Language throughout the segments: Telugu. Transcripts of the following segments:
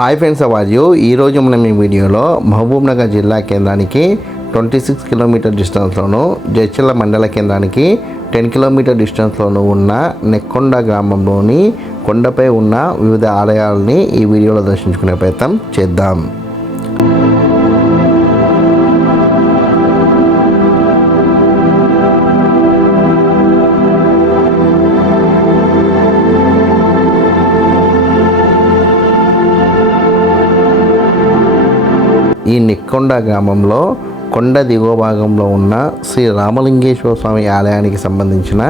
హాయ్ ఫ్రెండ్స్, అవార్యూ ఈరోజు మనం ఈ వీడియోలో మహబూబ్నగర్ జిల్లా కేంద్రానికి 26 కిలోమీటర్ డిస్టెన్స్లోను, జడ్చర్ల మండల కేంద్రానికి 10 కిలోమీటర్ డిస్టెన్స్లోను ఉన్న నెక్కొండ గ్రామంలోని కొండపై ఉన్న వివిధ ఆలయాలని ఈ వీడియోలో దర్శించుకునే ప్రయత్నం చేద్దాం. ఈ నెక్కొండ గ్రామంలో కొండ దిగువ భాగంలో ఉన్న శ్రీ రామలింగేశ్వర స్వామి ఆలయానికి సంబంధించిన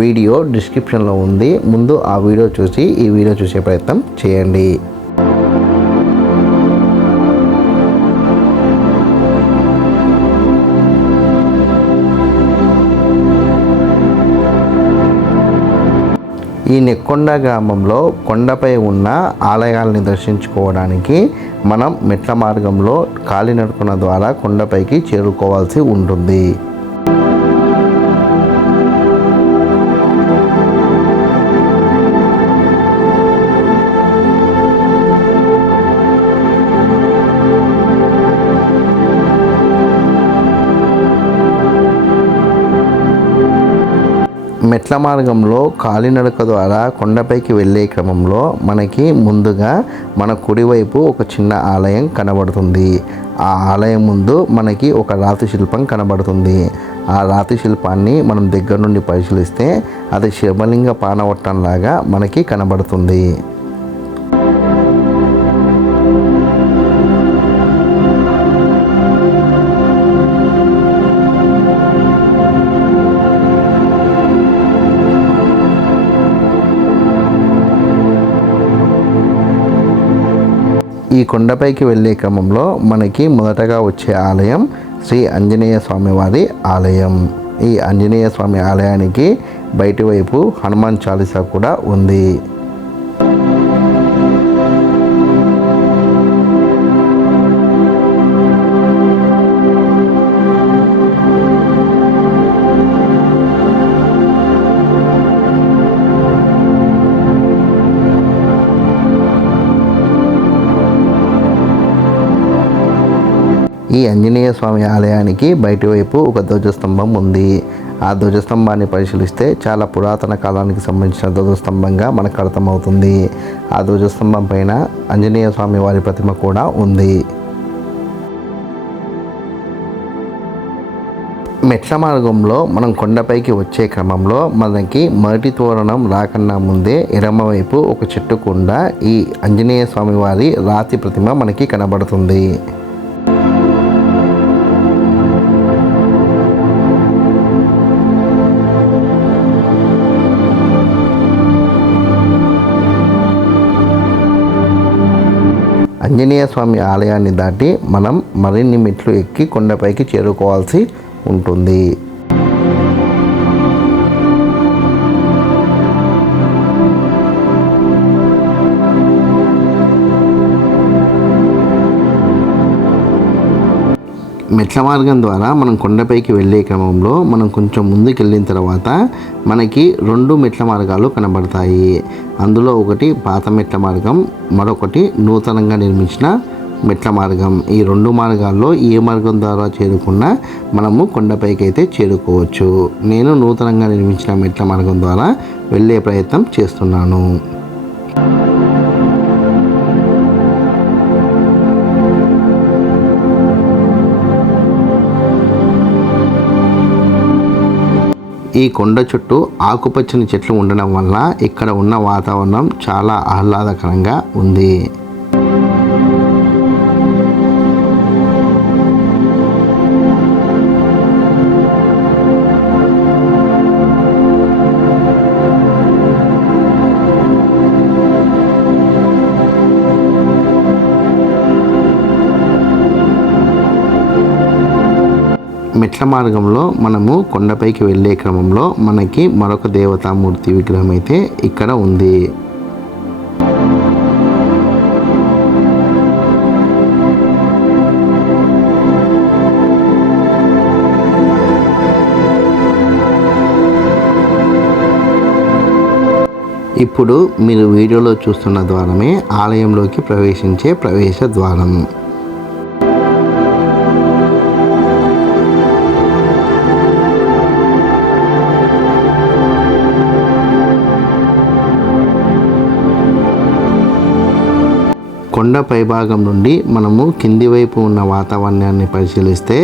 వీడియో డిస్క్రిప్షన్లో ఉంది. ముందు ఆ వీడియో చూసి ఈ వీడియో చూసే ప్రయత్నం చేయండి. ఈ నెక్కొండ గ్రామంలో కొండపై ఉన్న ఆలయాల్ని దర్శించుకోవడానికి మనం మెట్ల మార్గంలో కాలినడకన ద్వారా కొండపైకి చేరుకోవాల్సి ఉంటుంది. మెట్ల మార్గంలో కాలినడక ద్వారా కొండపైకి వెళ్ళే క్రమంలో మనకి ముందుగా మన కుడివైపు ఒక చిన్న ఆలయం కనబడుతుంది. ఆ ఆలయం ముందు మనకి ఒక రాతి శిల్పం కనబడుతుంది. ఆ రాతి శిల్పాన్ని మనం దగ్గర నుండి పరిశీలిస్తే అది శివలింగ పానవట్టంలాగా మనకి కనబడుతుంది. ఈ కొండపైకి వెళ్ళే క్రమంలో మనకి మొదటగా వచ్చే ఆలయం శ్రీ ఆంజనేయ స్వామి వారి ఆలయం. ఈ ఆంజనేయ స్వామి ఆలయానికి బయటి వైపు హనుమాన్ చాలీసా కూడా ఉంది. ఈ ఆంజనేయ స్వామి ఆలయానికి బయటి వైపు ఒక ధ్వజస్తంభం ఉంది. ఆ ధ్వజస్తంభాన్ని పరిశీలిస్తే చాలా పురాతన కాలానికి సంబంధించిన ధ్వజస్తంభంగా మనకు అర్థమవుతుంది. ఆ ధ్వజస్తంభం పైన ఆంజనేయ స్వామి వారి ప్రతిమ కూడా ఉంది. మెట్ల మార్గంలో మనం కొండపైకి వచ్చే క్రమంలో మనకి మొదటి తోరణం రాకన్నా ముందే ఎడమవైపు ఒక చెట్టు కుండ ఈ ఆంజనేయ స్వామి వారి రాతి ప్రతిమ మనకి కనబడుతుంది. ఆంజనేయ స్వామి ఆలయాన్ని దాటి మనం మరిన్ని మెట్లు ఎక్కి కొండపైకి చేరుకోవాల్సి ఉంటుంది. మెట్ల మార్గం ద్వారా మనం కొండపైకి వెళ్ళే క్రమంలో మనం కొంచెం ముందుకు వెళ్ళిన తర్వాత మనకి 2 మెట్ల మార్గాలు కనబడతాయి. అందులో ఒకటి పాత మెట్ల మార్గం, మరొకటి నూతనంగా నిర్మించిన మెట్ల మార్గం. ఈ 2 మార్గాల్లో ఏ మార్గం ద్వారా చేరుకున్నా మనము కొండపైకి అయితే చేరుకోవచ్చు. నేను నూతనంగా నిర్మించిన మెట్ల మార్గం ద్వారా వెళ్ళే ప్రయత్నం చేస్తున్నాను. ఈ కొండ చుట్టూ ఆకుపచ్చని చెట్లు ఉండడం వల్ల ఇక్కడ ఉన్న వాతావరణం చాలా ఆహ్లాదకరంగా ఉంది. మెట్ల మార్గంలో మనము కొండపైకి వెళ్ళే క్రమంలో మనకి మరొక దేవతామూర్తి విగ్రహం అయితే ఇక్కడ ఉంది. ఇప్పుడు మీరు వీడియోలో చూస్తున్న ద్వారమే ఆలయంలోకి ప్రవేశించే ప్రవేశ ద్వారం. కొండ పైభాగం నుండి మనము కింది వైపు ఉన్న వాతావరణాన్ని పరిశీలిస్తే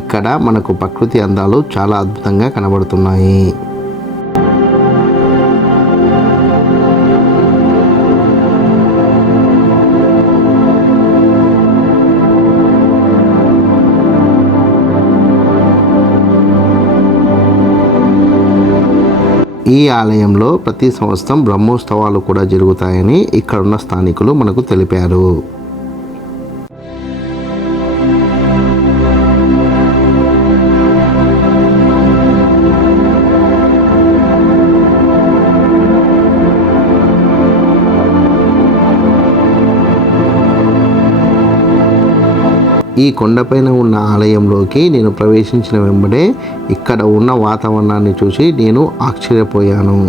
ఇక్కడ మనకు ప్రకృతి అందాలు చాలా అద్భుతంగా కనబడుతున్నాయి. ఈ ఆలయంలో ప్రతి సంవత్సరం బ్రహ్మోత్సవాలు కూడా జరుగుతాయని ఇక్కడున్న స్థానికులు మనకు తెలిపారు. ఈ కొండపైన ఉన్న ఆలయంలోకి నేను ప్రవేశించిన వెంబడే ఇక్కడ ఉన్న వాతావరణాన్ని చూసి నేను ఆశ్చర్యపోయాను.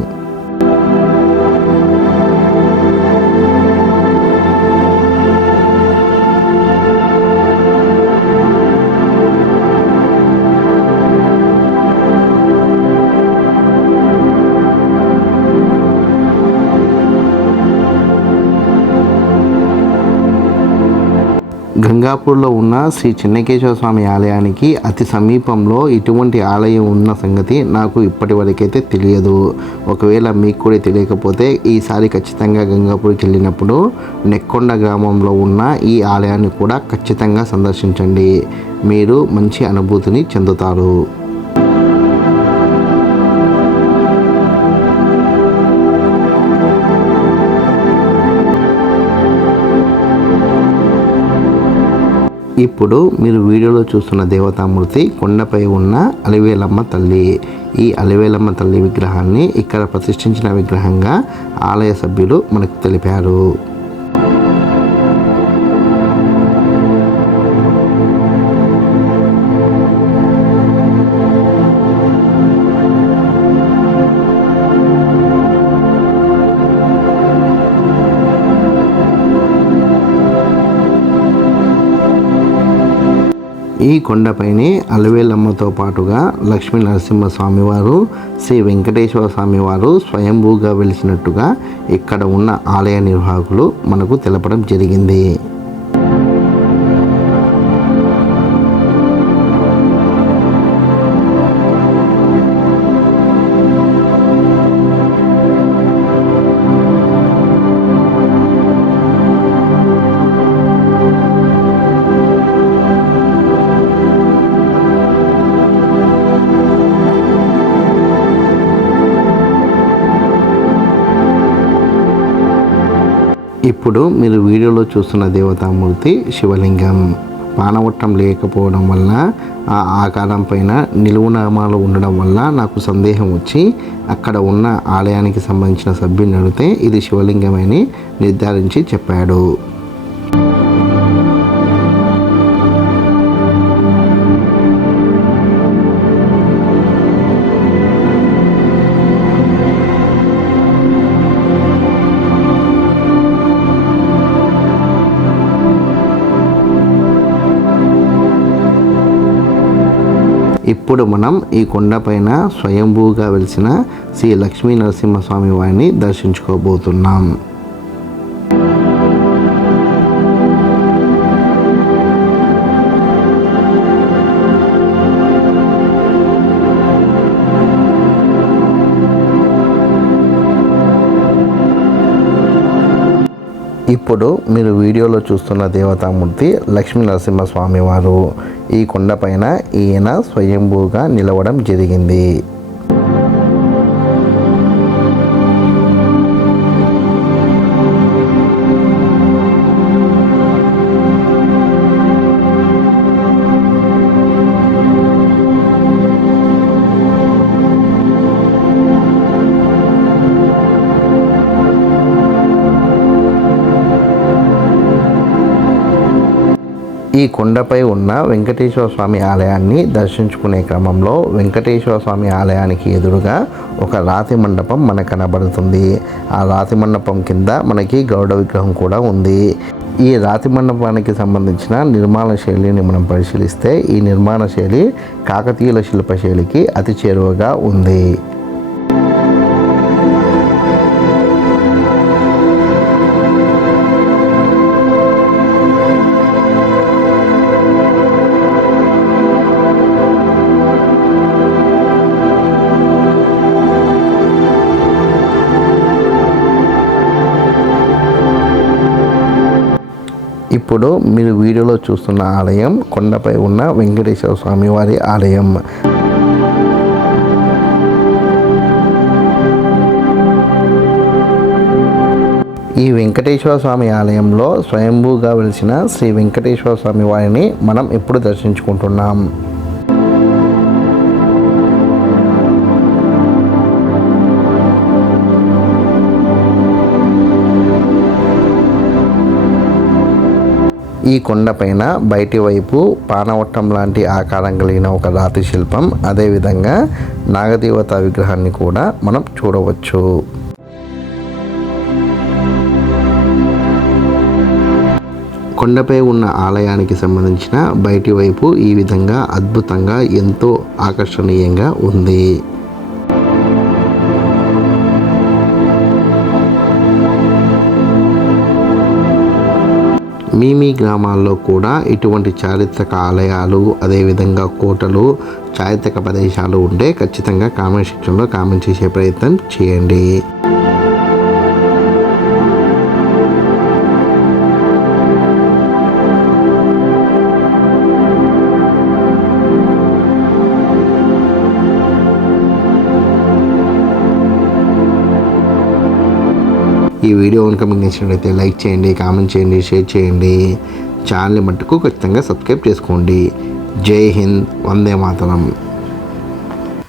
గంగాపూర్లో ఉన్న శ్రీ చెన్నకేశవ స్వామి ఆలయానికి అతి సమీపంలో ఇటువంటి ఆలయం ఉన్న సంగతి నాకు ఇప్పటి వరకైతే తెలియదు. ఒకవేళ మీకు కూడా తెలియకపోతే ఈసారి ఖచ్చితంగా గంగాపూర్కి వెళ్ళినప్పుడు నెక్కొండ గ్రామంలో ఉన్న ఈ ఆలయాన్ని కూడా ఖచ్చితంగా సందర్శించండి. మీరు మంచి అనుభూతిని చెందుతారు. ఇప్పుడు మీరు వీడియోలో చూస్తున్న దేవతామూర్తి కొండపై ఉన్న అలివేలమ్మ తల్లి. ఈ అలివేలమ్మ తల్లి విగ్రహాన్ని ఇక్కడ ప్రతిష్ఠించిన విగ్రహంగా ఆలయ సభ్యులు మనకు తెలిపారు. ఈ కొండపైనే అలివేలమ్మతో పాటుగా లక్ష్మీ నరసింహస్వామివారు, శ్రీ వెంకటేశ్వర స్వామివారు స్వయంభూగా వెలిసినట్టుగా ఇక్కడ ఉన్న ఆలయ నిర్వాహకులు మనకు తెలపడం జరిగింది. ఇప్పుడు మీరు వీడియోలో చూస్తున్న దేవతామూర్తి శివలింగం. పానవట్టం లేకపోవడం వల్ల ఆ ఆకారం పైన నిలువునామాలు ఉండడం వల్ల నాకు సందేహం వచ్చి అక్కడ ఉన్న ఆలయానికి సంబంధించిన సభ్యుని అడిగితే ఇది శివలింగమని నిర్ధారించి చెప్పాడు. ఇప్పుడు మనం ఈ కొండపైన స్వయంభూగా వెలిసిన శ్రీ లక్ష్మీ నరసింహస్వామి వారిని దర్శించుకోబోతున్నాం. ఇప్పుడు మీరు వీడియోలో చూస్తున్న దేవతామూర్తి లక్ష్మీ నరసింహస్వామి వారు. ఈ కొండపైన ఈయన స్వయంభూగా నిలవడం జరిగింది. ఈ కొండపై ఉన్న వెంకటేశ్వర స్వామి ఆలయాన్ని దర్శించుకునే క్రమంలో వెంకటేశ్వర స్వామి ఆలయానికి ఎదురుగా ఒక రాతి మండపం మనకు కనబడుతుంది. ఆ రాతి మండపం కింద మనకి గరుడ విగ్రహం కూడా ఉంది. ఈ రాతి మండపానికి సంబంధించిన నిర్మాణ శైలిని మనం పరిశీలిస్తే ఈ నిర్మాణ శైలి కాకతీయుల శిల్పశైలికి అతి చేరువగా ఉంది. ఇప్పుడు మీరు వీడియోలో చూస్తున్న ఆలయం కొండపై ఉన్న వెంకటేశ్వర స్వామి వారి ఆలయం. ఈ వెంకటేశ్వర స్వామి ఆలయంలో స్వయంభూగా వెలిసిన శ్రీ వెంకటేశ్వర స్వామి వారిని మనం ఇప్పుడు దర్శించుకుంటున్నాం. ఈ కొండపైన బయటి వైపు పానవట్టం లాంటి ఆకారం కలిగిన ఒక రాతి శిల్పం, అదేవిధంగా నాగదేవత విగ్రహాన్ని కూడా మనం చూడవచ్చు. కొండపై ఉన్న ఆలయానికి సంబంధించిన బయటి వైపు ఈ విధంగా అద్భుతంగా ఎంతో ఆకర్షణీయంగా ఉంది. మీ గ్రామాల్లో కూడా ఇటువంటి చారిత్రక ఆలయాలు, అదేవిధంగా కోటలు, చారిత్రక ప్రదేశాలు ఉంటే ఖచ్చితంగా కామెంట్ సెక్షన్లో కామెంట్ చేసే ప్రయత్నం చేయండి. ఈ వీడియో కనుక మీకు నచ్చినట్లయితే లైక్ చేయండి, కామెంట్ చేయండి, షేర్ చేయండి. ఛానల్ని మట్టుకు ఖచ్చితంగా సబ్స్క్రైబ్ చేసుకోండి. జై హింద్, వందే మాతరం.